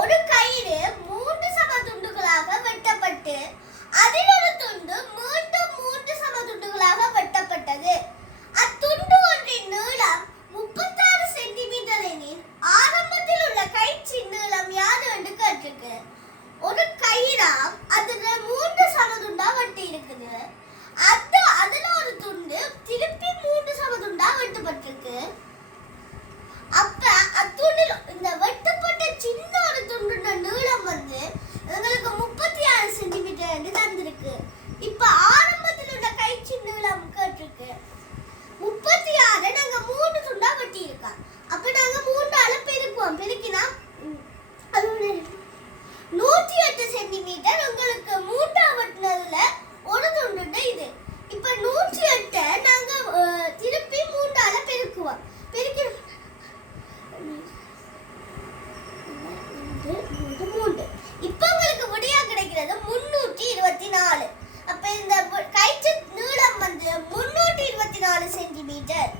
ஒரு கயிறு 3 சம துண்டுகளாக வெட்டப்பட்டு அதில் ஒரு துண்டு மீண்டும் 3 சம துண்டுகளாக வெட்டப்பட்டது. அத்துண்டு ஒன்றின் நீளம் 36 சென்டிமீட்டர் எனில் ஆரம்பத்தில் உள்ள கயிற்றின் நீளம் யாது என்று கேட்டிருக்கு. ஒரு கயிறாம் அதுல 3 சம துண்டா வெட்டி இருக்குது. அதுல ஒரு துண்டு திருப்பி 3 சம துண்டா வெட்டப்பட்டிருக்கு. அப்ப அத்துண்டில் இந்த வெட்டப்பட்ட சின்ன ஒரு துண்டோட நீளம் எங்களுக்கு 36 சென்டிமீட்டர் என்று தந்திருக்கு. இப்ப ஆரம்பத்தில் உள்ள கயிற்றின் நீளம் கேட்டிருக்கு. 36 நாங்க 3 துண்டா வெட்டி இருக்கோம். அப்ப நாங்க 3ஆல பெருக்குவோம். பெருக்கினா 108 சென்டிமீட்டர். உங்களுக்கு 3ஆ வெட்டினதுல ஒரு துண்டு இது. இப்ப 108 நாங்க திருப்பி 3ஆல பெருக்குவோம். பெருக்கி 3. இப்ப உங்களுக்கு விடையா கிடைக்கிறது 324. அப்ப இந்த கயிற்று நீளம் 324 சென்டிமீட்டர்.